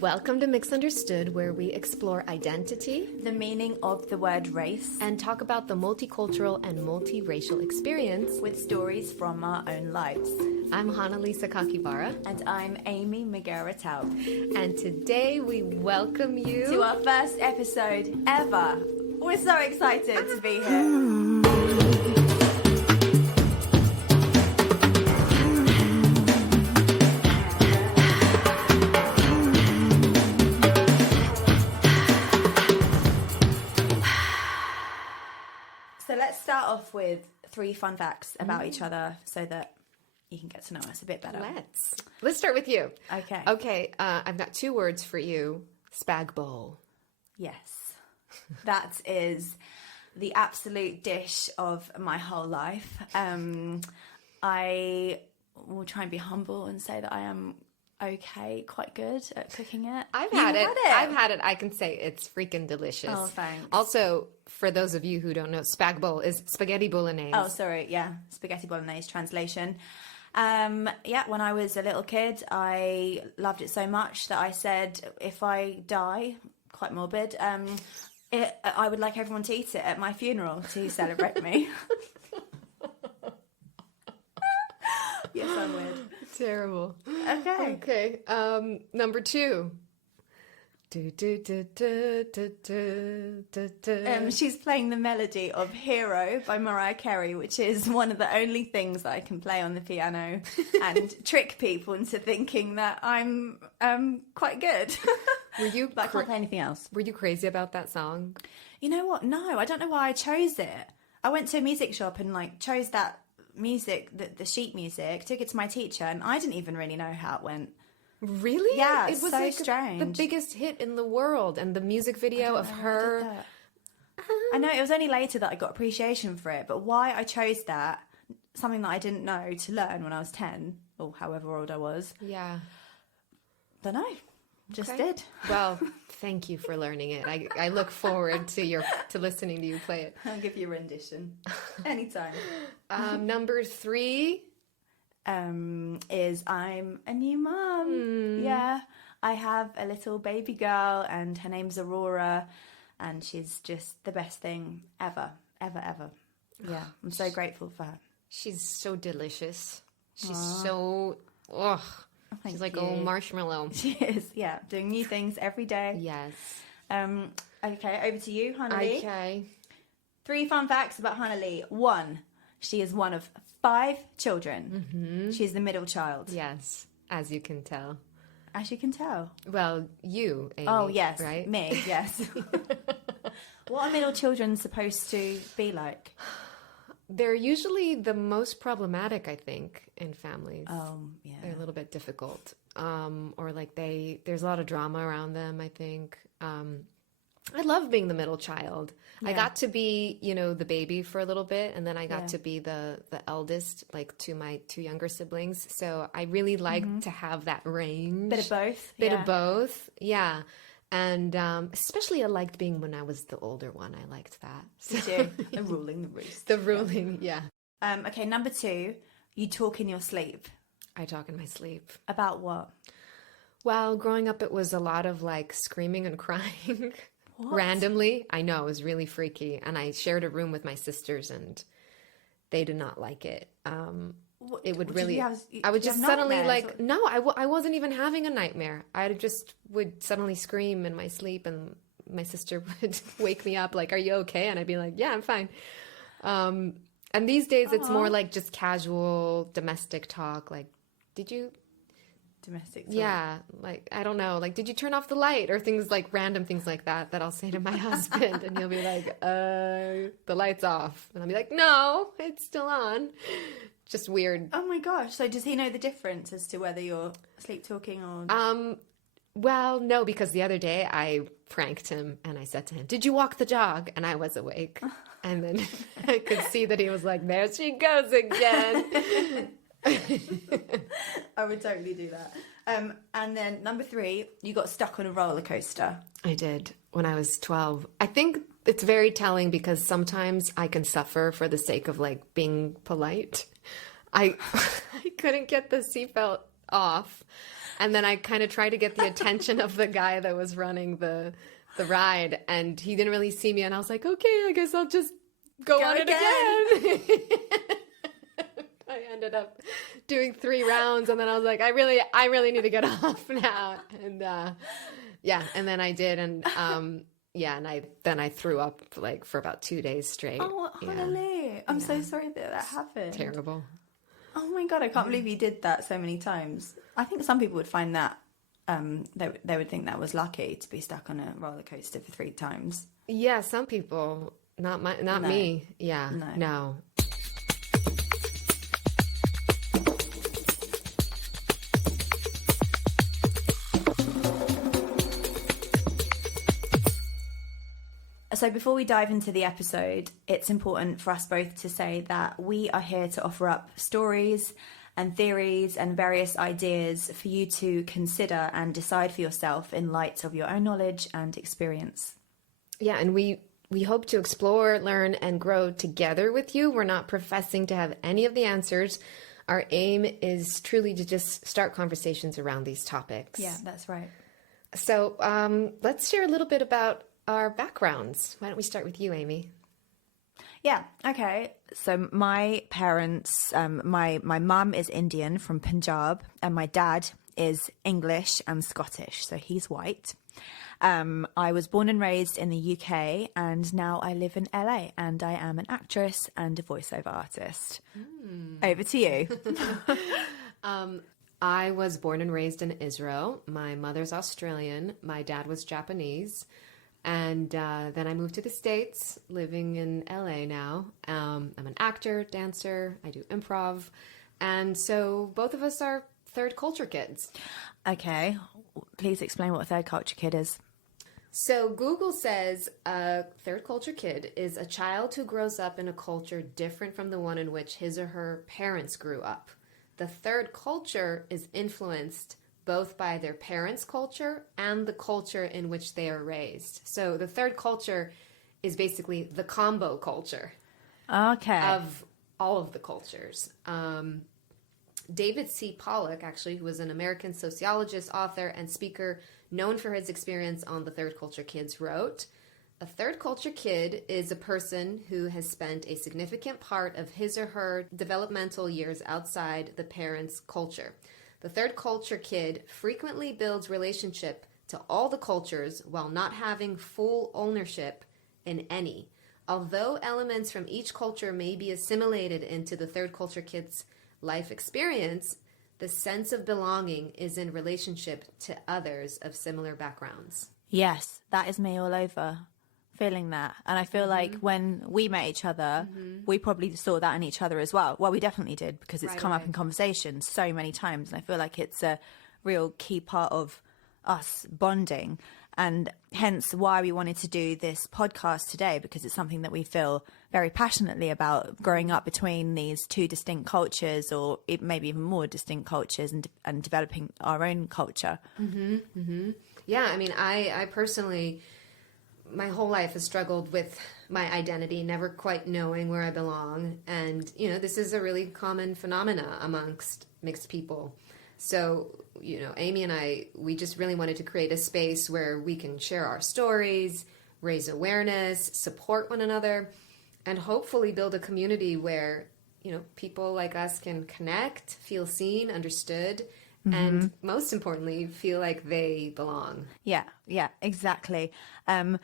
Welcome to Misunderstood, where we explore identity, the meaning of the word race, and talk about the multicultural and multiracial experience with stories from our own lives. I'm Hanalisa Kakibara. And I'm Amy Megara Taub. And today we welcome you to our first episode ever. We're so excited to be here. So let's start off with 3 fun facts about each other so that you can get to know us a bit better. Let's start with you. Okay. I've got 2 words for you. Spag bowl. Yes. That is the absolute dish of my whole life. I will try and be humble and say that I am quite good at cooking it. I've had it. I can say it's freaking delicious. Oh, thanks. Also, for those of you who don't know, spag bowl is spaghetti bolognese. Oh, sorry. Yeah. Spaghetti bolognese translation. When I was a little kid, I loved it so much that I said, if I die, quite morbid, I would like everyone to eat it at my funeral to celebrate me. Yes, I'm weird. Terrible. Okay. Number 2. She's playing the melody of Hero by Mariah Carey, which is one of the only things that I can play on the piano and trick people into thinking that I'm quite good. Were you? But I can't play anything else. Were you crazy about that song? You know what? No, I don't know why I chose it. I went to a music shop and chose that music, the sheet music, took it to my teacher, and I didn't even really know how it went. Really? Yeah, it was so like strange. The biggest hit in the world, and the music video of her. I know, it was only later that I got appreciation for it, but why I chose that, something that I didn't know, to learn when I was 10 or however old I was. Yeah. Don't know. Just did. Well, thank you for learning it. I look forward to listening to you play it. I'll give you a rendition anytime. Number 3 is I'm a new mum. Yeah, I have a little baby girl, and her name's Aurora, and she's just the best thing ever. Yeah, I'm so grateful for her. She's so delicious. She's so she's like a little marshmallow. She is, yeah. Doing new things every day. Yes. Okay, over to you, Hannah Lee. Okay. 3 fun facts about Hannah Lee. 1, she is one of 5 children. Mm-hmm. She's the middle child. Yes, as you can tell. As you can tell. Well, you, Amy. Oh, yes. Right? Me, yes. What are middle children supposed to be like? They're usually the most problematic, I think, in families. Yeah. They're a little bit difficult. Or like there's a lot of drama around them, I think. I love being the middle child. Yeah. I got to be, the baby for a little bit, and then I got to be the eldest, like to my 2 younger siblings. So I really like to have that range. Bit of both. Of both, yeah. And especially I liked being when I was the older one. I liked that. So, the ruling the roost. The ruling, yeah. Okay, number 2, you talk in your sleep. I talk in my sleep. About what? Well, growing up, it was a lot of screaming and crying. What? Randomly. I know, it was really freaky. And I shared a room with my sisters, and they did not like it. It would really... I would just suddenly I wasn't even having a nightmare. I just would suddenly scream in my sleep, and my sister would wake me up like, "Are you okay?" And I'd be like, "Yeah, I'm fine." And these days it's more like just casual domestic talk. Like, did you... Domestic talk. Yeah, I don't know, did you turn off the light, or things random things like that I'll say to my husband, and he'll be like, the light's off, and I'll be like, no, it's still on. Just weird. Oh my gosh. So does he know the difference as to whether you're sleep talking or... Well, no, because the other day I pranked him, and I said to him, "Did you walk the dog?" And I was awake, and then I could see that he was like, "There she goes again." I would totally do that. And then number 3, you got stuck on a roller coaster. I did when I was 12. I think it's very telling because sometimes I can suffer for the sake of being polite. I couldn't get the seatbelt off. And then I kind of tried to get the attention of the guy that was running the ride, and he didn't really see me, and I was like, okay, I guess I'll just go on it again. I ended up doing 3 rounds, and then I was like, I really need to get off now. And and then I did, and and I threw up like for about 2 days straight. Oh, Holly, I'm so sorry that happened. Terrible. Oh my God, I can't believe you did that so many times. I think some people would find that they would think that was lucky to be stuck on a roller coaster for 3 times. Yeah, some people. Not me. Yeah. No. So before we dive into the episode, it's important for us both to say that we are here to offer up stories and theories and various ideas for you to consider and decide for yourself in light of your own knowledge and experience. Yeah, and we hope to explore, learn, and grow together with you. We're not professing to have any of the answers. Our aim is truly to just start conversations around these topics. Yeah, that's right. So let's share a little bit about our backgrounds. Why don't we start with you, Amy? Yeah, okay. So my parents, my mum is Indian from Punjab, and my dad is English and Scottish, so he's white. I was born and raised in the UK, and now I live in LA, and I am an actress and a voiceover artist. Over to you. I was born and raised in Israel. My mother's Australian. My dad was Japanese. And then I moved to the States, living in LA now. I'm an actor, dancer. I do improv. And so both of us are third culture kids. Okay. Please explain what a third culture kid is. So Google says a third culture kid is a child who grows up in a culture different from the one in which his or her parents grew up. The third culture is influenced both by their parents' culture and the culture in which they are raised. So the third culture is basically the combo culture of all of the cultures. David C. Pollock, actually, who was an American sociologist, author, and speaker known for his experience on the third culture kids, wrote, "A third culture kid is a person who has spent a significant part of his or her developmental years outside the parents' culture. The third culture kid frequently builds relationship to all the cultures while not having full ownership in any. Although elements from each culture may be assimilated into the third culture kid's life experience, the sense of belonging is in relationship to others of similar backgrounds." Yes, that is me all over. Feeling that. And I feel like when we met each other, we probably saw that in each other as well. Well, we definitely did, because it's come up in conversation so many times. And I feel like it's a real key part of us bonding. And hence why we wanted to do this podcast today, because it's something that we feel very passionately about, growing up between these 2 distinct cultures, or maybe even more distinct cultures, and developing our own culture. Yeah, I mean, I personally, my whole life has struggled with my identity, never quite knowing where I belong. And, this is a really common phenomena amongst mixed people. So, Amy and I, we just really wanted to create a space where we can share our stories, raise awareness, support one another, and hopefully build a community where, people like us can connect, feel seen, understood, and most importantly, feel like they belong. Yeah, exactly. And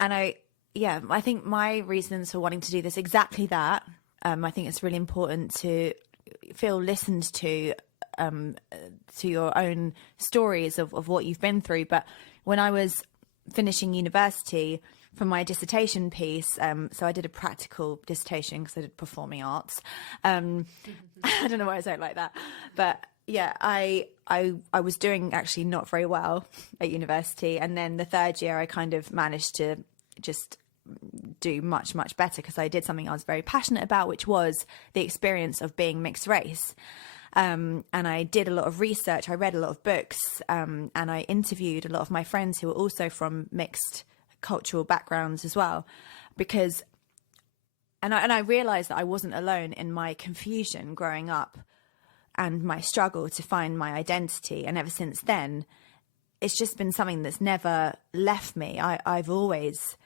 I think my reasons for wanting to do this, exactly that. I think it's really important to feel listened to your own stories of what you've been through. But when I was finishing university for my dissertation piece, so I did a practical dissertation because I did performing arts. I don't know why I say it like that, but yeah, I was doing actually not very well at university, and then the third year I kind of managed to just do much better, because I did something I was very passionate about, which was the experience of being mixed race. And I did a lot of research, I read a lot of books, and I interviewed a lot of my friends who were also from mixed cultural backgrounds as well, because I realized that I wasn't alone in my confusion growing up and my struggle to find my identity. And ever since then, it's just been something that's never left me. I've always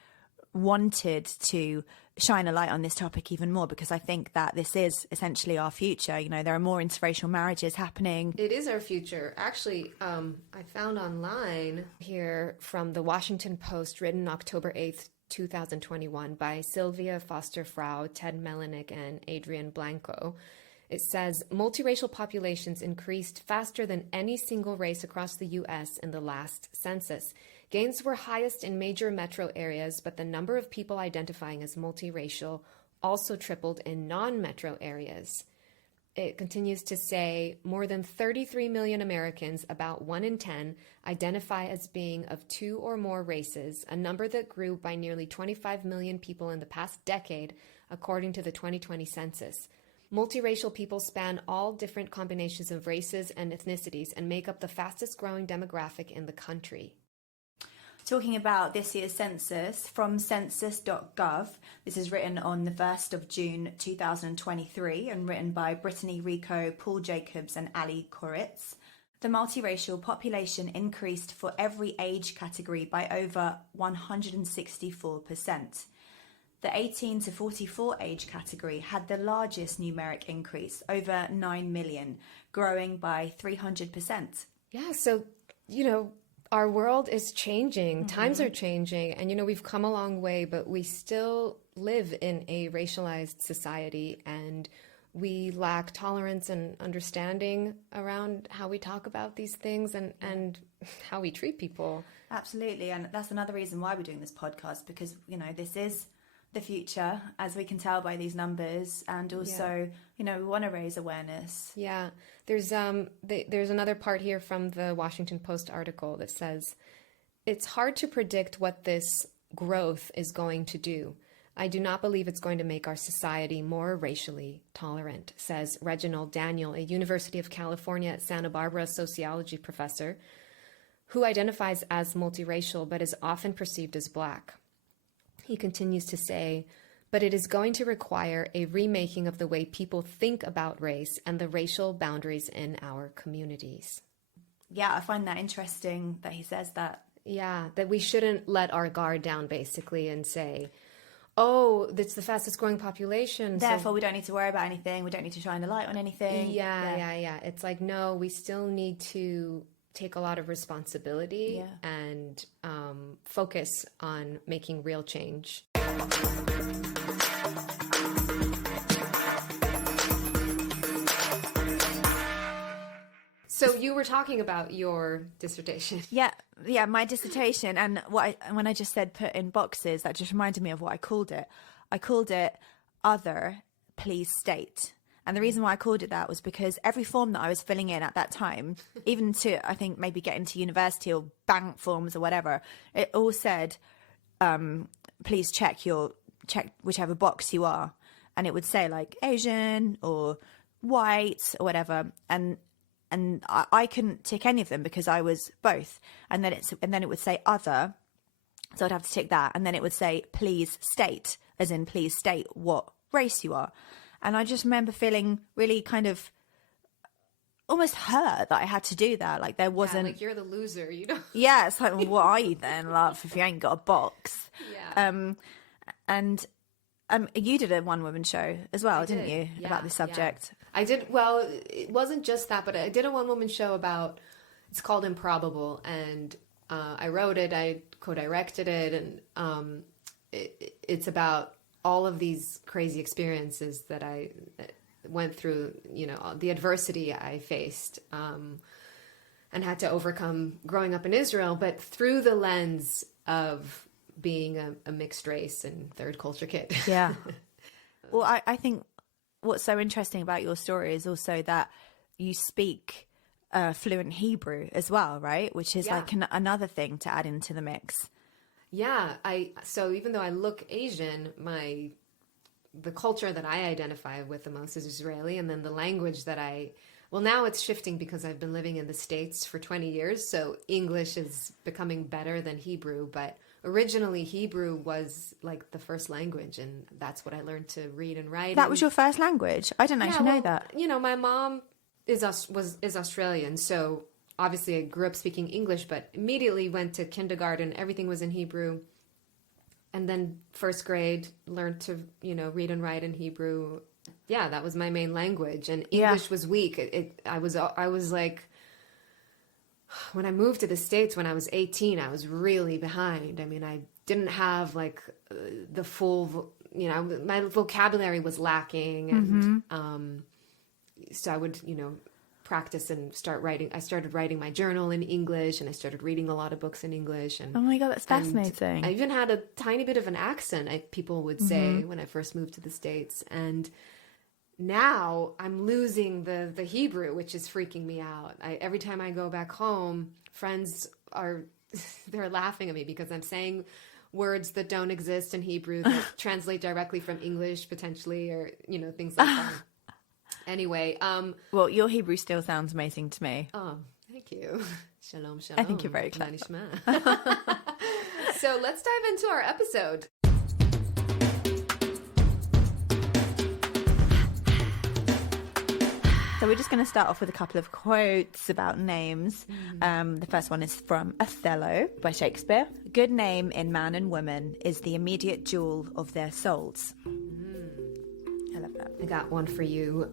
wanted to shine a light on this topic even more, because I think that this is essentially our future. You know, there are more interracial marriages happening. It is our future. Actually, I found online here from the Washington Post, written October 8th, 2021 by Sylvia Foster Frau, Ted Melanick, and Adrian Blanco. It says, multiracial populations increased faster than any single race across the U.S. in the last census. Gains were highest in major metro areas, but the number of people identifying as multiracial also tripled in non-metro areas. It continues to say, more than 33 million Americans, about 1 in 10, identify as being of 2 or more races, a number that grew by nearly 25 million people in the past decade, according to the 2020 census. Multiracial people span all different combinations of races and ethnicities and make up the fastest growing demographic in the country. Talking about this year's census, from census.gov, this is written on the 1st of June 2023 and written by Brittany Rico, Paul Jacobs and Ali Koritz. The multiracial population increased for every age category by over 164%. The 18 to 44 age category had the largest numeric increase, over 9 million, growing by 300%. Yeah, so, our world is changing, times are changing, and we've come a long way, but we still live in a racialized society, and we lack tolerance and understanding around how we talk about these things and how we treat people. Absolutely, and that's another reason why we're doing this podcast, because this is the future, as we can tell by these numbers, and also we want to raise awareness. There's another part here from the Washington Post article that says, it's hard to predict what this growth is going to do. I do not believe it's going to make our society more racially tolerant, says Reginald Daniel, a University of California at Santa Barbara sociology professor who identifies as multiracial but is often perceived as Black. He continues to say, but it is going to require a remaking of the way people think about race and the racial boundaries in our communities. Yeah, I find that interesting that he says that. Yeah, that we shouldn't let our guard down, basically, and say, oh, it's the fastest growing population, therefore we don't need to worry about anything, we don't need to shine a light on anything. Yeah. It's like, no, we still need to take a lot of responsibility and focus on making real change. So you were talking about your dissertation. Yeah, my dissertation, and when I just said put in boxes, that just reminded me of what I called it. I called it Other, Please State. And the reason why I called it that was because every form that I was filling in at that time, even to, I think, maybe get into university or bank forms or whatever, it all said, please check whichever box you are. And it would say like Asian or white or whatever. And I couldn't tick any of them because I was both. And then it would say other. So I'd have to tick that. And then it would say, please state, as in please state what race you are. And I just remember feeling really kind of almost hurt that I had to do that. Like there wasn't... like you're the loser, Yeah, it's like, well, what are you then, love, if you ain't got a box? Yeah. And you did a one-woman show as well, didn't you, about this subject? Yeah. I did. Well, it wasn't just that, but I did a one-woman show about... It's called Improbable, and I wrote it, I co-directed it, and it's about all of these crazy experiences that I went through, the adversity I faced and had to overcome growing up in Israel, but through the lens of being a mixed race and third culture kid. Yeah. Well, I think what's so interesting about your story is also that you speak fluent Hebrew as well, right? Which is like another thing to add into the mix. Yeah, so even though I look Asian, the culture that I identify with the most is Israeli, and then the language that now it's shifting because I've been living in the States for 20 years, so English is becoming better than Hebrew, but originally Hebrew was like the first language, and that's what I learned to read and write. That was your first language? I didn't actually know that. My mom is Australian, so obviously I grew up speaking English, but immediately went to kindergarten. Everything was in Hebrew. And then first grade, learned to, read and write in Hebrew. Yeah, that was my main language. And English was weak. I was like, when I moved to the States when I was 18, I was really behind. I mean, I didn't have like the full, my vocabulary was lacking. And so I would, practice and start writing. I started writing my journal in English, and I started reading a lot of books in English. And oh my God, that's fascinating. I even had a tiny bit of an accent, people would say, when I first moved to the States. And now I'm losing the Hebrew, which is freaking me out. Every time I go back home, friends they're laughing at me because I'm saying words that don't exist in Hebrew that translate directly from English potentially, or, things like that. Anyway, well, your Hebrew still sounds amazing to me. Oh, thank you. Shalom, shalom. I think you're very clever. So let's dive into our episode. So we're just going to start off with a couple of quotes about names. The first one is from Othello by Shakespeare. Good name in man and woman is the immediate jewel of their souls. I love that. I got one for you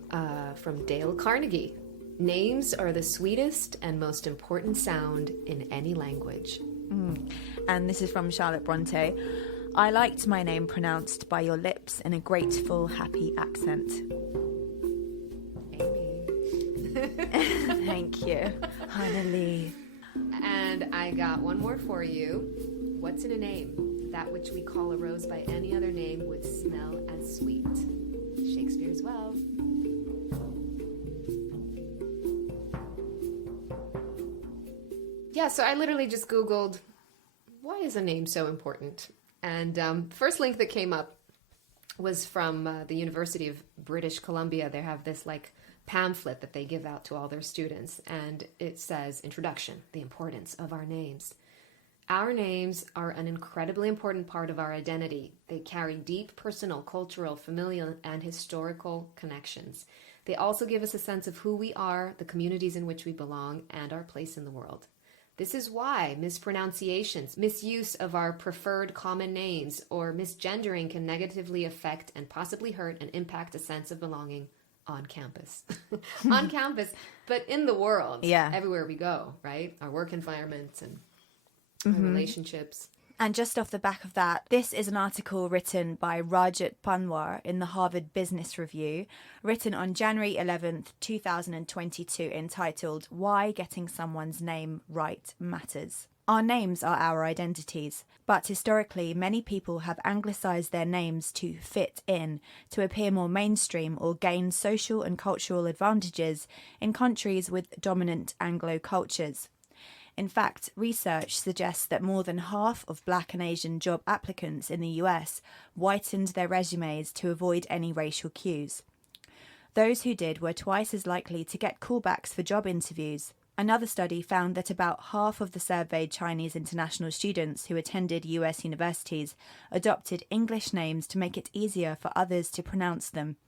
from Dale Carnegie. Names are the sweetest and most important sound in any language. And this is from Charlotte Bronte. I liked my name pronounced by your lips in a grateful, happy accent. Amy. Thank you, Hannah. And I got one more for you. What's in a name? That which we call a rose by any other name would smell as sweet. Shakespeare as well. Yeah, so I literally just Googled, why is a name so important? And first link that came up was from the University of British Columbia. They have this like pamphlet that they give out to all their students, and it says, Introduction, the importance of our names. Our names are an incredibly important part of our identity. They carry deep personal, cultural, familial, and historical connections. They also give us a sense of who we are, the communities in which we belong, and our place in the world. This is why mispronunciations, misuse of our preferred common names, or misgendering can negatively affect and possibly hurt and impact a sense of belonging on campus. On campus, but in the world. Yeah. Everywhere we go, right? Our work environments and our relationships. And just off the back of that, this is an article written by Rajat Panwar in the Harvard Business Review, written on January 11th, 2022, entitled Why Getting Someone's Name Right Matters. Our names are our identities, but historically many people have anglicized their names to fit in, to appear more mainstream or gain social and cultural advantages in countries with dominant Anglo cultures. In fact, research suggests that more than half of Black and Asian job applicants in the US whitened their resumes to avoid any racial cues. Those who did were twice as likely to get callbacks for job interviews. Another study found that about half of the surveyed Chinese international students who attended US universities adopted English names to make it easier for others to pronounce them.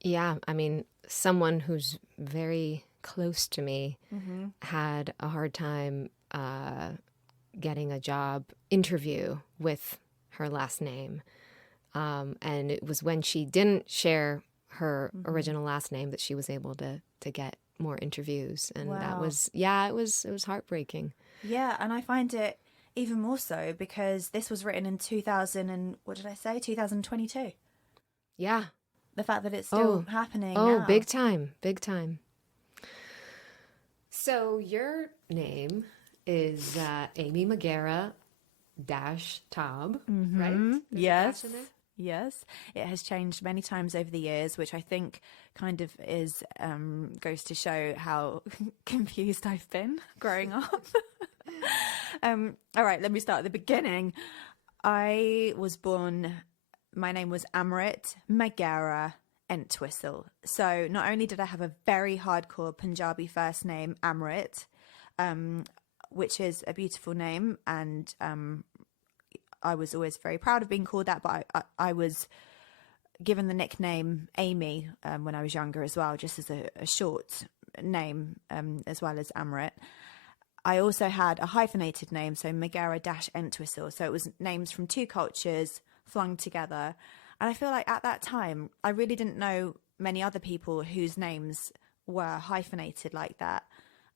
Yeah, I mean, someone who's very close to me had a hard time getting a job interview with her last name. And it was when she didn't share her original last name that she was able to get more interviews. And that was, it was heartbreaking. Yeah, and I find it even more so because this was written in 2022. Yeah. The fact that it's still happening now. now. Big time. So your name is Amy Magera -Taub, right? Yes. Yes. It has changed many times over the years, which I think kind of is goes to show how confused I've been growing up. All right, let me start at the beginning. I was born, my name was Amrit Magera Entwistle. So not only did I have a very hardcore Punjabi first name, Amrit, which is a beautiful name, and I was always very proud of being called that, but I was given the nickname Amy when I was younger as well, just as a short name as well as Amrit. I also had a hyphenated name, so Megara-Entwistle. So it was names from two cultures flung together. And I feel like at that time, I really didn't know many other people whose names were hyphenated like that.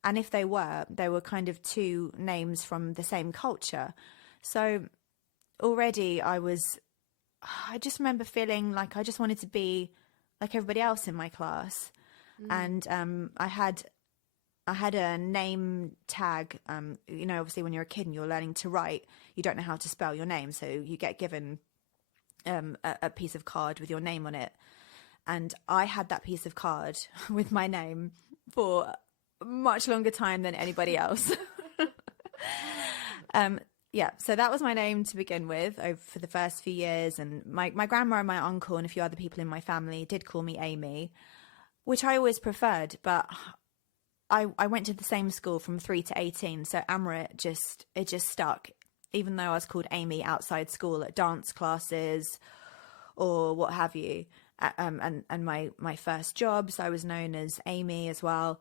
And if they were kind of two names from the same culture. So already I just remember feeling like I just wanted to be like everybody else in my class. And I had a name tag. Obviously when you're a kid and you're learning to write, you don't know how to spell your name. So you get given a piece of card with your name on it. And I had that piece of card with my name for a much longer time than anybody else. So that was my name to begin with for the first few years. And my grandma and my uncle and a few other people in my family did call me Amy, which I always preferred. But I went to the same school from 3 to 18. So Amrit just stuck, even though I was called Amy outside school at dance classes or what have you. And my first jobs, I was known as Amy as well.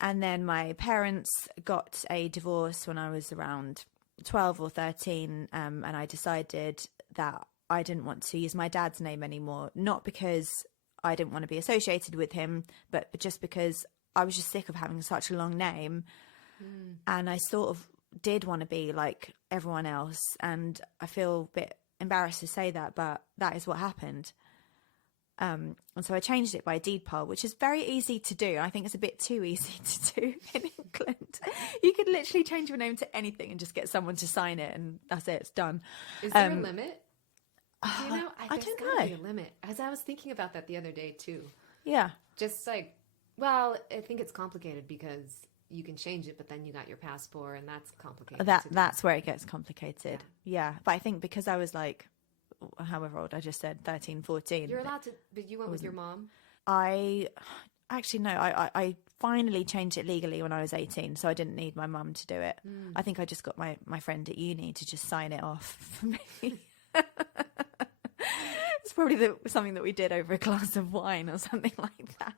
And then my parents got a divorce when I was around 12 or 13, and I decided that I didn't want to use my dad's name anymore, not because I didn't want to be associated with him, but just because I was just sick of having such a long name. And I sort of did want to be like everyone else, and I feel a bit embarrassed to say that, but that is what happened. And so I changed it by deed poll, which is very easy to do. I think it's a bit too easy to do in England. You could literally change your name to anything and just get someone to sign it, and that's it. It's done. Is there a limit? Do you know? I don't know. Be a limit. As I was thinking about that the other day too. Yeah. Just like, well, I think it's complicated because you can change it, but then you got your passport, and that's complicated. That's where it gets complicated. Yeah. But I think because I was like, however old, I just said 13, 14. You're allowed to, but you went with your mom? I finally changed it legally when I was 18, so I didn't need my mum to do it. I think I just got my friend at uni to just sign it off for me. It's probably something that we did over a glass of wine or something like that.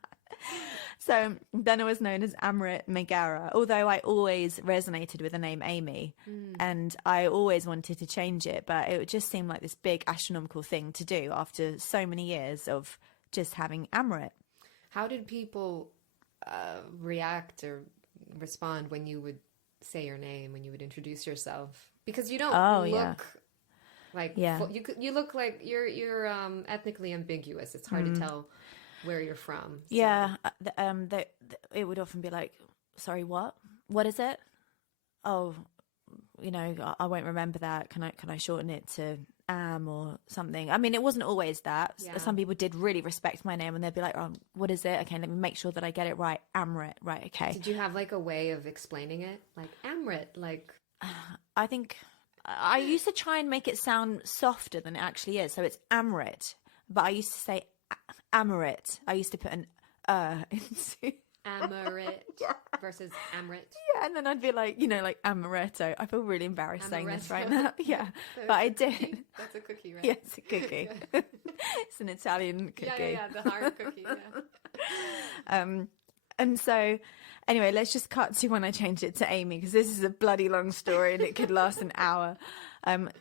So then I was known as Amrit Megara, although I always resonated with the name Amy, and I always wanted to change it, but it just seemed like this big astronomical thing to do after so many years of just having Amrit. How did people react or respond when you would say your name, when you would introduce yourself? Because you don't look like you look like you're ethnically ambiguous. It's hard to tell where you're from. So. Yeah, it would often be like, sorry, what is it? Oh, I won't remember that. Can I shorten it to Am or something? I mean, it wasn't always that. Yeah. Some people did really respect my name, and they'd be like, oh, what is it? Okay, let me make sure that I get it right. Amrit, right? Okay. Did you have like a way of explaining it, like Amrit? Like, I think I used to try and make it sound softer than it actually is. So it's Amrit, but I used to say Amrit. I used to put an into Amaret versus Amrit. Yeah, and then I'd be like, like amaretto. I feel really embarrassed saying this right now. Yeah, but I did. That's a cookie, right? Yeah, it's a cookie. It's an Italian cookie. Yeah, the hard cookie. Yeah. And so, anyway, let's just cut to when I changed it to Amy, because this is a bloody long story and it could last an hour.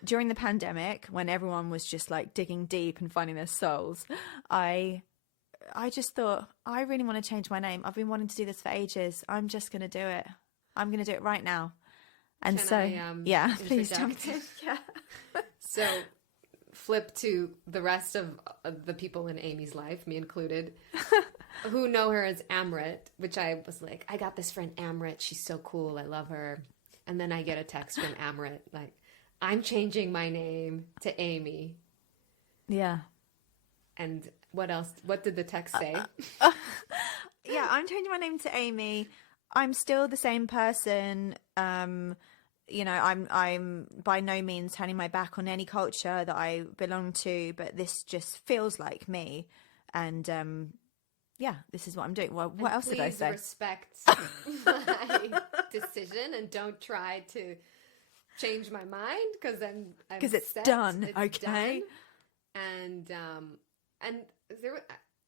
During the pandemic, when everyone was just like digging deep and finding their souls, I just thought, I really want to change my name. I've been wanting to do this for ages. I'm just going to do it. I'm going to do it right now. And please jump in. Yeah. So flip to the rest of the people in Amy's life, me included, who know her as Amrit, which I was like, I got this friend Amrit. She's so cool. I love her. And then I get a text from Amrit, like, I'm changing my name to Amy. Yeah. And what else? What did the text say? Yeah, I'm changing my name to Amy. I'm still the same person. I'm by no means turning my back on any culture that I belong to, but this just feels like me. And this is what I'm doing. Well, what else did I say? Please respect my decision and don't try to change my mind, because then it's done. Okay. Done. And there,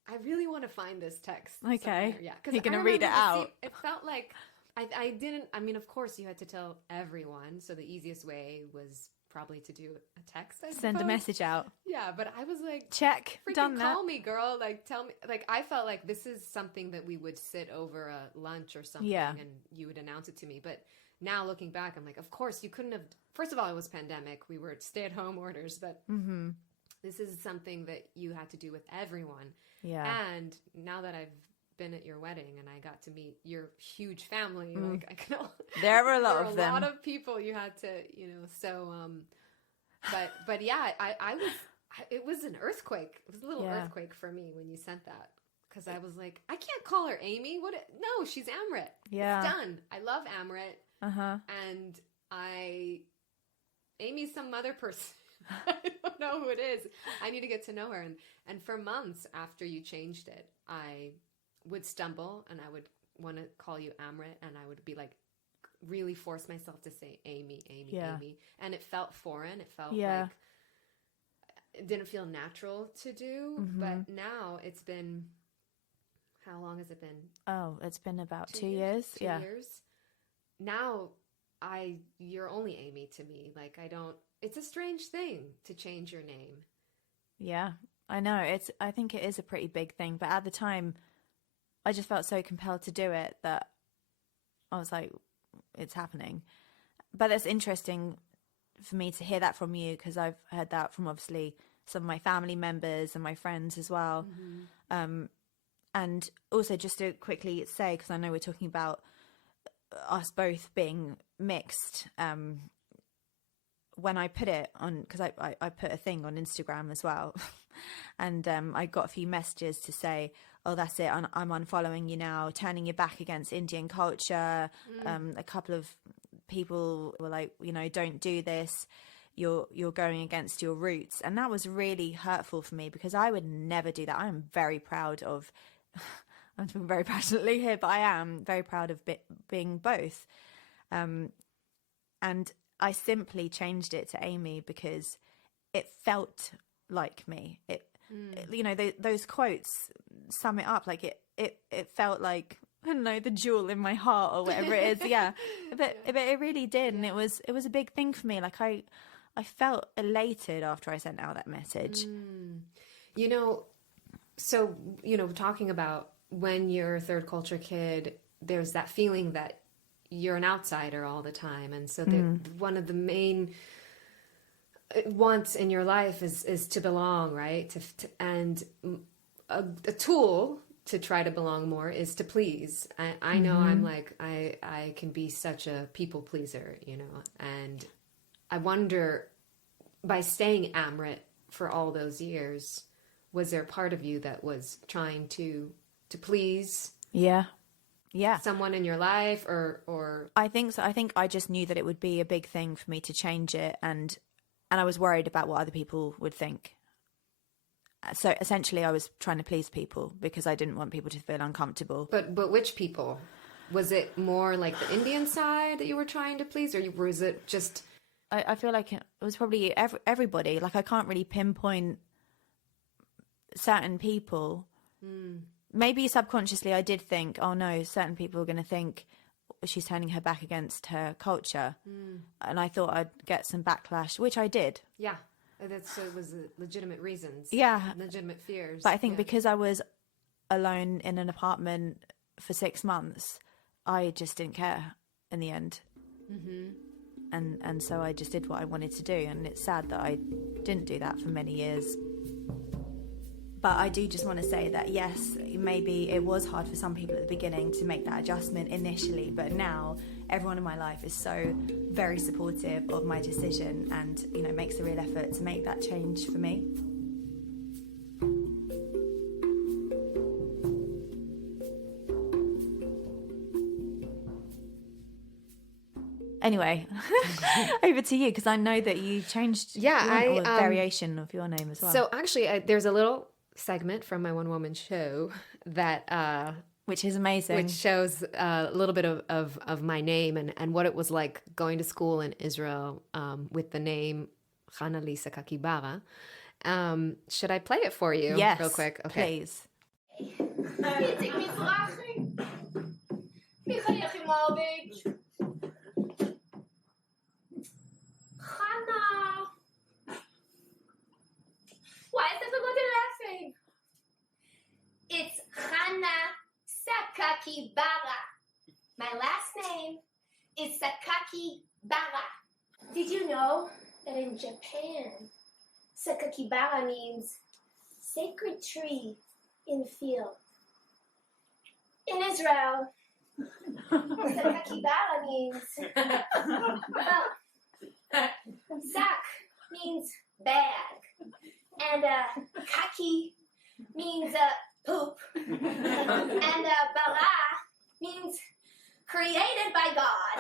I really want to find this text. Okay. Somewhere. Yeah. You're going to read it out. It felt like I didn't, I mean, of course you had to tell everyone. So the easiest way was probably to do a text. Send a message out. Yeah. But I was like, check, done that. Call me, girl. Like, tell me, like, I felt like this is something that we would sit over a lunch or something and you would announce it to me. But now looking back, I'm like, of course you couldn't have, first of all, it was pandemic. We were stay-at-home orders, but this is something that you had to do with everyone. Yeah. And now that I've been at your wedding and I got to meet your huge family, like I can. There were a lot of them. A lot of people you had to, you know. So, but yeah, I was. It was an earthquake. It was a little earthquake for me when you sent that, because I was like, I can't call her Amy. What? No, she's Amrit. Yeah, it's done. I love Amrit. And Amy's some other person. I don't know who it is. I need to get to know her. And for months after you changed it, I would stumble and I would want to call you Amrit, and I would be like, really force myself to say Amy. And it felt foreign. It felt like it didn't feel natural to do. But now it's been, how long has it been? Oh, it's been about 2 years. 2 years. Now you're only Amy to me. Like, it's a strange thing to change your name. Yeah, I know. I think it is a pretty big thing, but at the time I just felt so compelled to do it that I was like, it's happening. But it's interesting for me to hear that from you, because I've heard that from obviously some of my family members and my friends as well. And also, just to quickly say, because I know we're talking about us both being mixed, when I put it on, because I put a thing on Instagram as well, and I got a few messages to say, oh, that's it, I'm unfollowing you now, turning your back against Indian culture. A couple of people were like, you know, don't do this, you're going against your roots. And that was really hurtful for me, because I would never do that. I'm very proud of I'm talking very passionately here, but I am very proud of being both. And I simply changed it to Amy because it felt like me. You know, those quotes sum it up. Like it felt like, I don't know, the jewel in my heart or whatever it is. Yeah, but it really did, and it was a big thing for me. Like I felt elated after I sent out that message. You know, so, you know, talking about when you're a third culture kid, there's that feeling that you're an outsider all the time. And so one of the main wants in your life is to belong, right? And a tool to try to belong more is to please. I know I'm like, I can be such a people pleaser, you know, and I wonder, by staying Amrit for all those years, was there a part of you that was trying to please someone in your life, or I think so. I think I just knew that it would be a big thing for me to change it, and I was worried about what other people would think. So essentially I was trying to please people because I didn't want people to feel uncomfortable. But which people? Was it more like the Indian side that you were trying to please, or was it just... I feel like it was probably everybody. Like, I can't really pinpoint certain people. Maybe subconsciously I did think, oh no, certain people are going to think she's turning her back against her culture. And I thought I'd get some backlash, which I did. Yeah, it was legitimate reasons. Yeah. Legitimate fears. But I think because I was alone in an apartment for 6 months, I just didn't care in the end. And so I just did what I wanted to do. And it's sad that I didn't do that for many years. But I do just want to say that, yes, maybe it was hard for some people at the beginning to make that adjustment initially. But now everyone in my life is so very supportive of my decision and, you know, makes a real effort to make that change for me. Anyway, over to you, because I know that you changed a variation of your name as well. So actually, there's a little segment from my one-woman show that... which is amazing. Which shows a little bit of my name and what it was like going to school in Israel with the name Chana Lisa Kakibara. Should I play it for you real quick? Okay. Please. איציק מזרחי. מיכאל יחימוביץ'. Hannah. Why is everybody laughing? It's Hannah Sakakibara. My last name is Sakakibara. Did you know that in Japan, Sakakibara means sacred tree in field? In Israel, Sakakibara means, well, Sak means bag, and kaki means poop, and bara means created by God.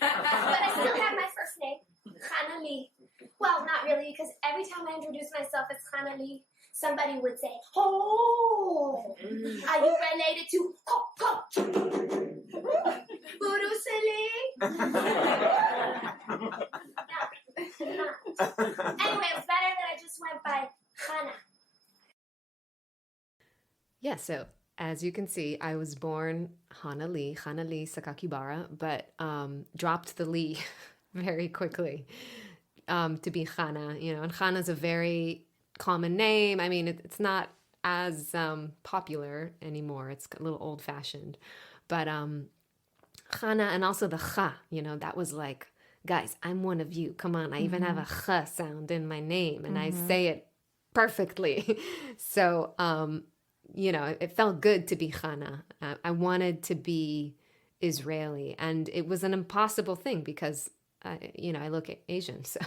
But I still have my first name, Hannah Lee. Well, not really, because every time I introduce myself as Hannah Lee, somebody would say, "Oh, are you related to Bruce Lee?" No, anyway, it's better that I just went by Hannah. Yeah, so as you can see, I was born Hannah Lee Sakakibara, but dropped the Lee very quickly to be Hannah, and Hannah is a very common name. I mean, it's not as popular anymore. It's a little old-fashioned. But Hannah, and also the Cha, that was like, guys, I'm one of you. Come on, I even have a Cha sound in my name, and I say it perfectly. So, it felt good to be Hannah. I wanted to be Israeli, and it was an impossible thing because, I look Asian. So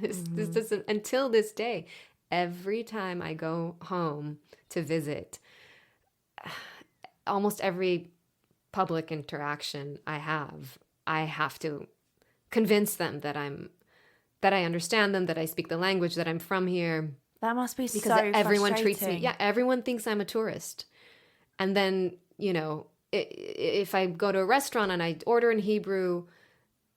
this doesn't, until this day, every time I go home to visit, almost every public interaction I have to convince them that I understand them, that I speak the language, that I'm from here. That must be because so everyone frustrating. treats me. Yeah, everyone thinks I'm a tourist. And then, if I go to a restaurant and I order in Hebrew,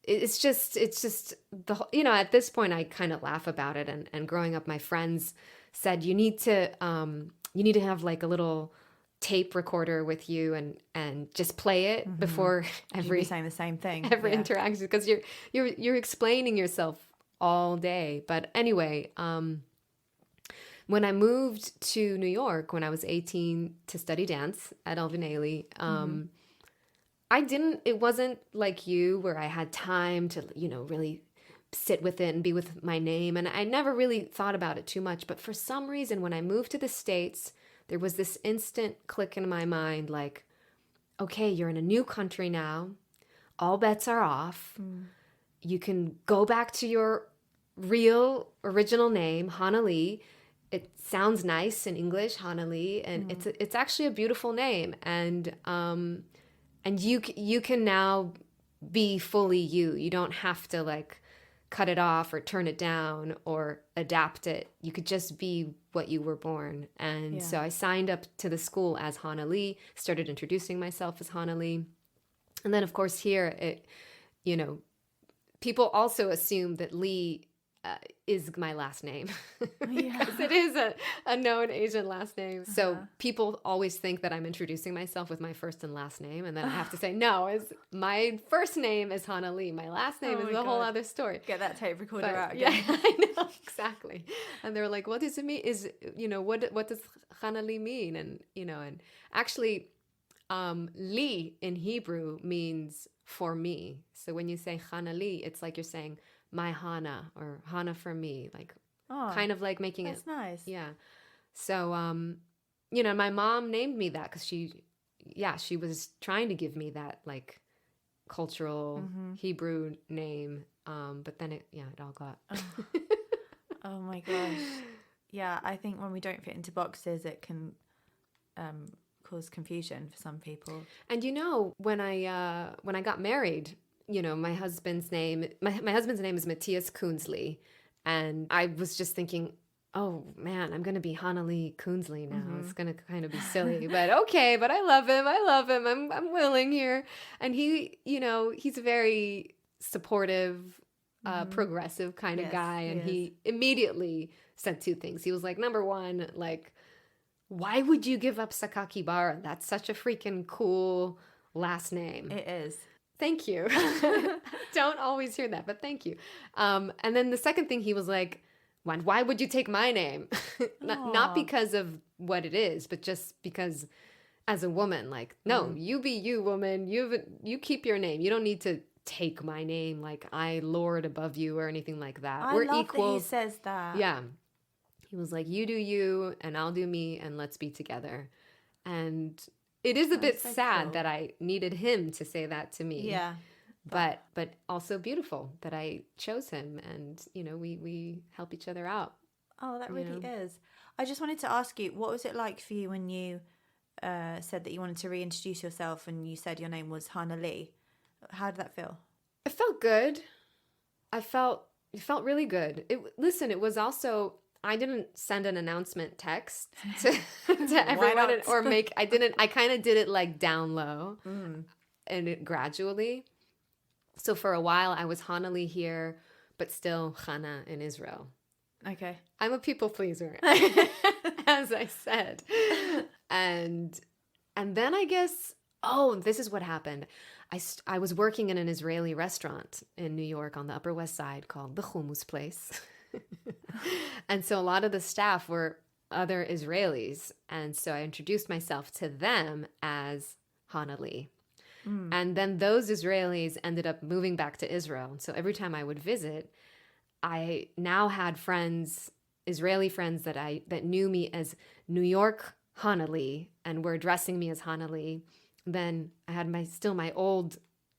it's just at this point I kind of laugh about it. And growing up, my friends said, you need to have like a little tape recorder with you and just play it before You'd be saying the same thing. Every interaction, because you're explaining yourself all day. But anyway, when I moved to New York when I was 18 to study dance at Elvin Ailey, it wasn't like you where I had time to, really sit with it and be with my name. And I never really thought about it too much. But for some reason, when I moved to the States, there was this instant click in my mind, like, okay, you're in a new country now. All bets are off. You can go back to your real original name, Hannah Lee. It sounds nice in English, Hannah Lee, and it's actually a beautiful name. And you can now be fully you. You don't have to like cut it off or turn it down or adapt it. You could just be what you were born. And so I signed up to the school as Hannah Lee, started introducing myself as Hannah Lee. And then of course here, people also assume that Lee is my last name because it is a known Asian last name. So people always think that I'm introducing myself with my first and last name. And then I have to say, no, my first name is Hannah Lee. My last name is a whole other story. Get that tape recorder out again. Yeah, I know, exactly. And they're like, what does it mean? What does Hannah Lee mean? And, and actually, Lee in Hebrew means for me. So when you say Hannah Lee, it's like you're saying, my Hannah, or Hannah for me, like kind of like making that's nice. Yeah. So, my mom named me that because she was trying to give me that like cultural Hebrew name. But then it all got. Oh my gosh. Yeah, I think when we don't fit into boxes, it can cause confusion for some people. And when I got married, my husband's name is Matthias Kunzli, and I was just thinking, oh man, I'm gonna be Hannah Lee Kunzli now. It's gonna kind of be silly, but okay. But I love him. I'm willing here, and he, he's very supportive progressive kind of guy. And he immediately said two things. He was like, number one, like, why would you give up Sakakibara? That's such a freaking cool last name. It is. Thank you. Don't always hear that, but thank you. And then the second thing, he was like, why would you take my name? Not because of what it is, but just because as a woman, like, no, you be you, woman. You keep your name. You don't need to take my name like I lord above you or anything like that. We're love equal. That he says that. Yeah. He was like, you do you and I'll do me and let's be together. And it is a bit sad that I needed him to say that to me. Yeah. But also beautiful that I chose him, and we help each other out. Oh, that really is. I just wanted to ask you, what was it like for you when you said that you wanted to reintroduce yourself and you said your name was Hannah Lee? How did that feel? It felt good. It felt really good. It was also, I didn't send an announcement text to everyone I kind of did it like down low and it gradually. So for a while I was Hannah Lee here, but still Hannah in Israel. Okay. I'm a people pleaser, as I said. And then I guess, this is what happened. I was working in an Israeli restaurant in New York on the Upper West Side called the Hummus Place. And so a lot of the staff were other Israelis. And so I introduced myself to them as Hannah Lee. And then those Israelis ended up moving back to Israel. So every time I would visit, I now had Israeli friends that knew me as New York Hannah Lee and were addressing me as Hannah Lee. Then I had my old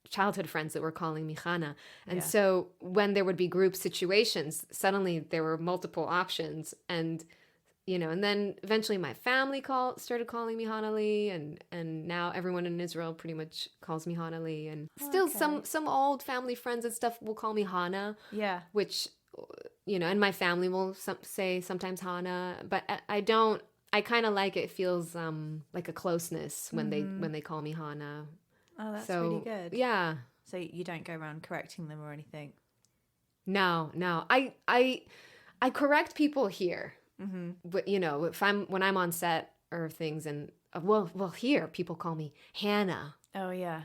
childhood friends that were calling me Hannah. And so when there would be group situations, suddenly there were multiple options. And and then eventually my family started calling me Hannah Lee, and now everyone in Israel pretty much calls me Hannah Lee. And still some old family friends and stuff will call me Hannah. Yeah. Which, and my family will say sometimes Hannah, but I kind of like it. Feels like a closeness when they call me Hannah. Oh, that's really good. Yeah. So you don't go around correcting them or anything? No. I correct people here. But when I'm on set or things, and here people call me Hannah. Oh yeah.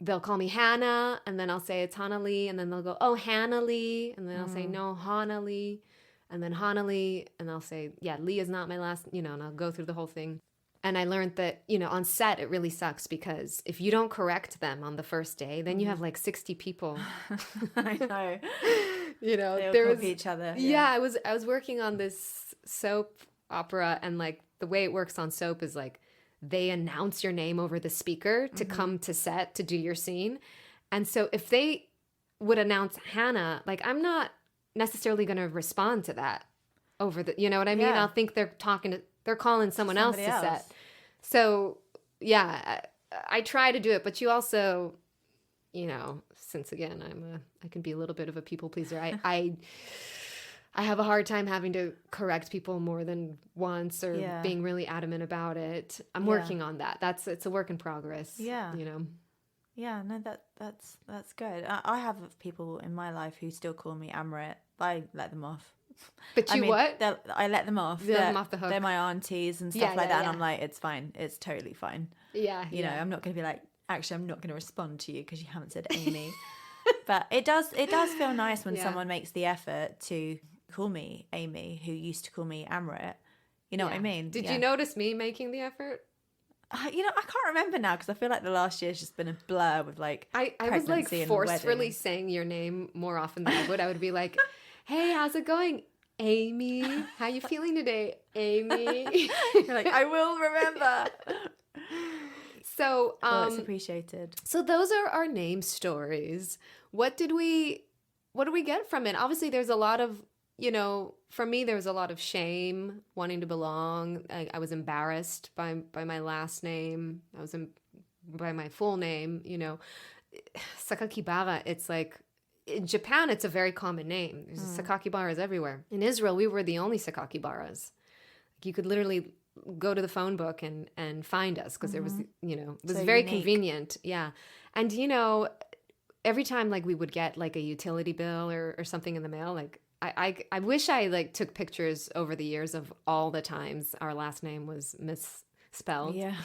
They'll call me Hannah, and then I'll say it's Hannah Lee, and then they'll go, oh, Hannah Lee, and then I'll say no, Hannah Lee, and then Hannah Lee, and I'll say Lee is not my last, and I'll go through the whole thing. And I learned that on set it really sucks, because if you don't correct them on the first day, then you have like 60 people. I know. They all copy each other. Yeah, I was working on this soap opera, and like the way it works on soap is like they announce your name over the speaker to come to set to do your scene. And so if they would announce Hannah, like I'm not necessarily going to respond to that over the, you know what I mean? I'll think they're calling someone else to set. So yeah, I try to do it, but you also, since again, I can be a little bit of a people pleaser. I have a hard time having to correct people more than once or being really adamant about it. I'm working on that. It's a work in progress. Yeah. Yeah, no, that's good. I have people in my life who still call me Amrit. I let them off. But what? I let them off. Let them off the hook. They're my aunties and stuff like that. And I'm like, it's fine. It's totally fine. Yeah. I'm not going to be like, actually, I'm not going to respond to you because you haven't said Amy. But it does feel nice when someone makes the effort to call me Amy, who used to call me Amrit. You know what I mean? Did you notice me making the effort? I can't remember now, because I feel like the last year's just been a blur with like I was like forcefully saying your name more often than I would. I would be like, hey, how's it going, Amy? How you feeling today, Amy? You're like, I will remember. So it's appreciated. So those are our name stories. What do we get from it? Obviously there's a lot of, for me there was a lot of shame, wanting to belong. I was embarrassed by my last name. I was by my full name, Sakakibara, it's like in Japan it's a very common name. There's Sakakibaras everywhere. In Israel we were the only Sakakibaras. You could literally go to the phone book and find us, because there was, it was so very unique. convenient. Yeah. And, every time like we would get like a utility bill or something in the mail, like I wish I like took pictures over the years of all the times our last name was misspelled. Yeah.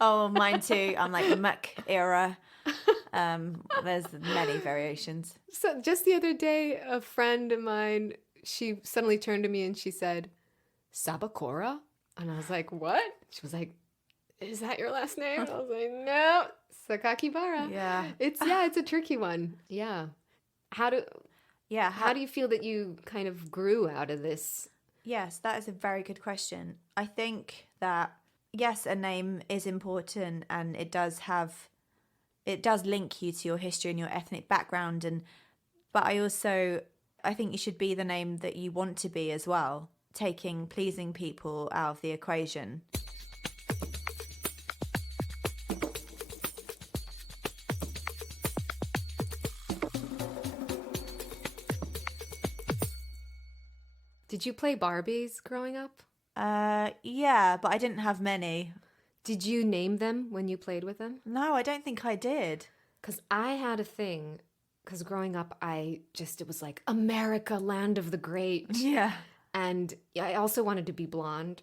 Oh, mine too. I'm like the Mac era. There's many variations. So just the other day, a friend of mine, she suddenly turned to me and she said, Sabakora? And I was like, what? She was like, is that your last name? And I was like, no, Sakakibara. Yeah. It's a tricky one. Yeah. How do you feel that you kind of grew out of this? Yes, that is a very good question. I think that, yes, a name is important and it does link you to your history and your ethnic background. But I think you should be the name that you want to be as well, taking pleasing people out of the equation. Did you play Barbies growing up? Yeah, but I didn't have many. Did you name them when you played with them? No, I don't think I did. Because I had a thing, because growing up, it was like, America, land of the great. Yeah. And I also wanted to be blonde.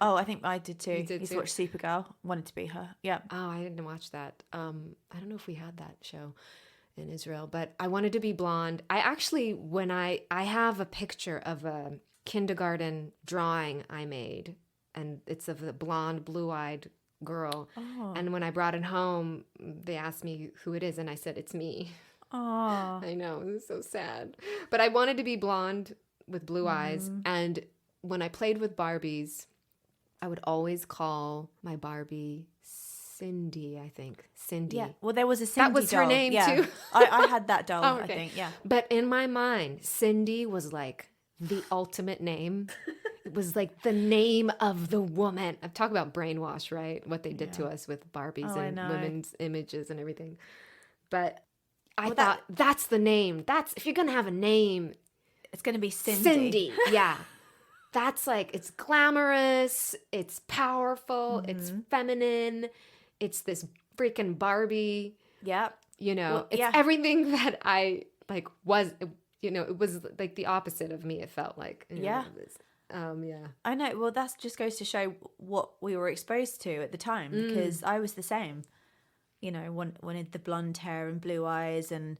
Oh, I think I did too. You did used too? to watch Supergirl. Wanted to be her. Yeah. Oh, I didn't watch that. I don't know if we had that show in Israel, but I wanted to be blonde. I actually, I have a picture of a kindergarten drawing I made, and it's of the blonde, blue-eyed girl. Oh. And when I brought it home, they asked me who it is, and I said, it's me. Oh. I know, it was so sad. But I wanted to be blonde with blue eyes, and when I played with Barbies, I would always call my Barbie Cindy, I think. Cindy. Yeah. Well, there was a Cindy That was doll. her name, yeah. too. I had that doll, Oh, okay. I think, yeah. But in my mind, Cindy was like the ultimate name. It was like the name of the woman. I'm talking about brainwash, right? What they did to us with Barbies and women's images and everything. But I thought that's the name. If you're going to have a name, it's going to be Cindy. Cindy, yeah. That's like, it's glamorous, it's powerful, it's feminine, it's this freaking Barbie. Yep. You know, it's everything that I like was, it was like the opposite of me, it felt like. Yeah. Yeah. I know. Well, that just goes to show what we were exposed to at the time, because I was the same. Wanted the blonde hair and blue eyes, and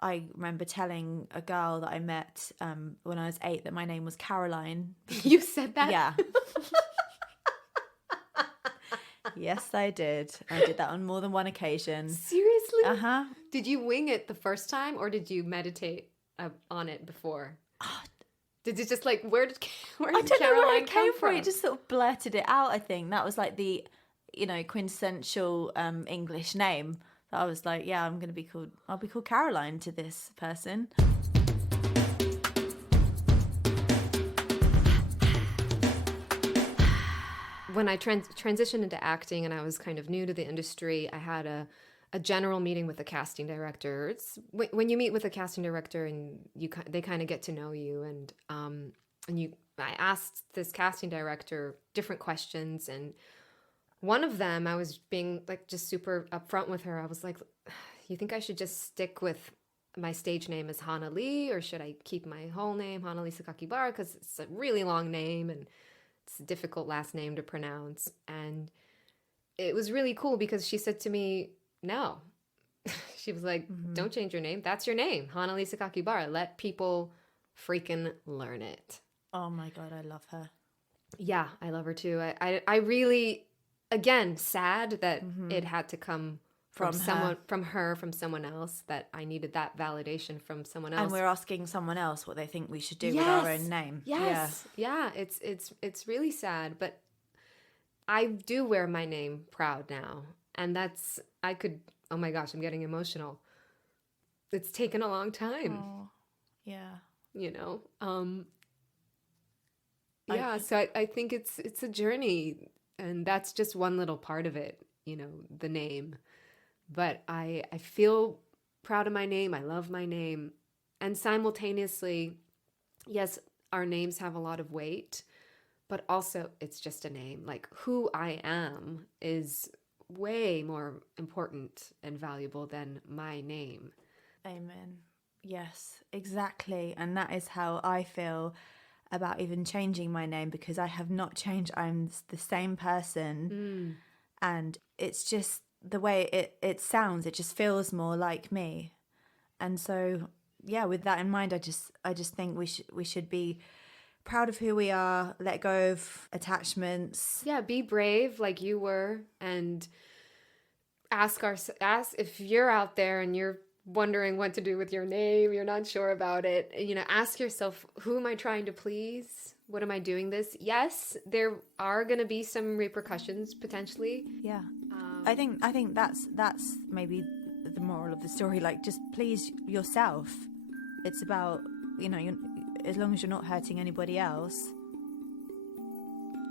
I remember telling a girl that I met when I was 8 that my name was Caroline. You said that? Yeah. Yes, I did. I did that on more than one occasion. Seriously? Uh-huh. Did you wing it the first time, or did you meditate on it before? Did it just like, where did I don't Caroline know where it come came from? It just sort of blurted it out, I think. That was like the, quintessential English name. I was like, yeah, I'll be called Caroline to this person. When I transitioned into acting and I was kind of new to the industry, I had a general meeting with the casting director. It's when you meet with a casting director and they kind of get to know you, and I asked this casting director different questions, and one of them, I was being like just super upfront with her. I was like, you think I should just stick with my stage name as Hana Lee, or should I keep my whole name, Hana Lee Sakakibara, because it's a really long name and it's a difficult last name to pronounce. And it was really cool because she said to me, no. She was like, don't change your name. That's your name, Hana Lee Sakakibara. Let people freaking learn it. Oh my God, I love her. Yeah, I love her too. I really, again, sad that it had to come from someone else, that I needed that validation from someone else. And we're asking someone else what they think we should do with our own name. Yes. Yeah. It's really sad, but I do wear my name proud now. And oh my gosh, I'm getting emotional. It's taken a long time. Oh, yeah. So I think it's a journey, and that's just one little part of it, the name. But I feel proud of my name. I love my name. And simultaneously, yes, our names have a lot of weight, but also it's just a name. Like, who I am is way more important and valuable than my name. Amen. Yes, exactly. And that is how I feel about even changing my name, because I have not changed. I'm the same person. And it's just the way it sounds. It just feels more like me. And so, yeah, with that in mind, I just think we should be proud of who we are, let go of attachments. Yeah, be brave like you were, and ask if you're out there and you're wondering what to do with your name, you're not sure about it, ask yourself, who am I trying to please? What am I doing this? Yes, there are going to be some repercussions potentially. Yeah. I think that's maybe the moral of the story. Like, just please yourself. It's about, as long as you're not hurting anybody else,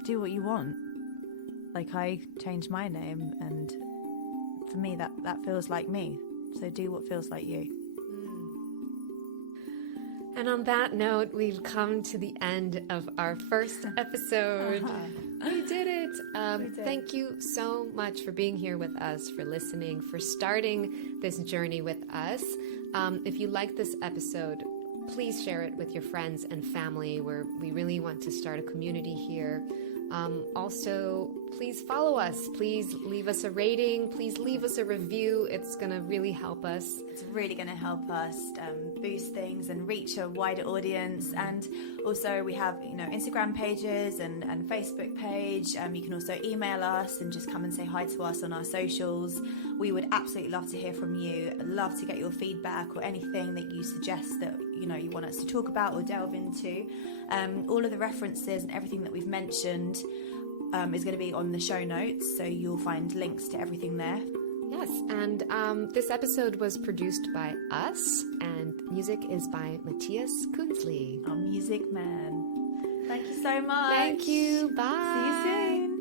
do what you want. Like, I changed my name, and for me that feels like me. So do what feels like you. And on that note, we've come to the end of our first episode. We did it. Thank you so much for being here with us, for listening, for starting this journey with us. If you like this episode, please share it with your friends and family, where we really want to start a community here. Also, please follow us. Please leave us a rating. Please leave us a review. It's going to really help us. It's really going to help us boost things and reach a wider audience. And also, we have Instagram pages and Facebook page. You can also email us and just come and say hi to us on our socials. We would absolutely love to hear from you. I'd love to get your feedback or anything that you suggest that you want us to talk about or delve into. All of the references and everything that we've mentioned is going to be on the show notes, so you'll find links to everything there. Yes, and this episode was produced by us, and music is by Matthias Kunzli, our music man. Thank you so much. Thank you. Bye. See you soon.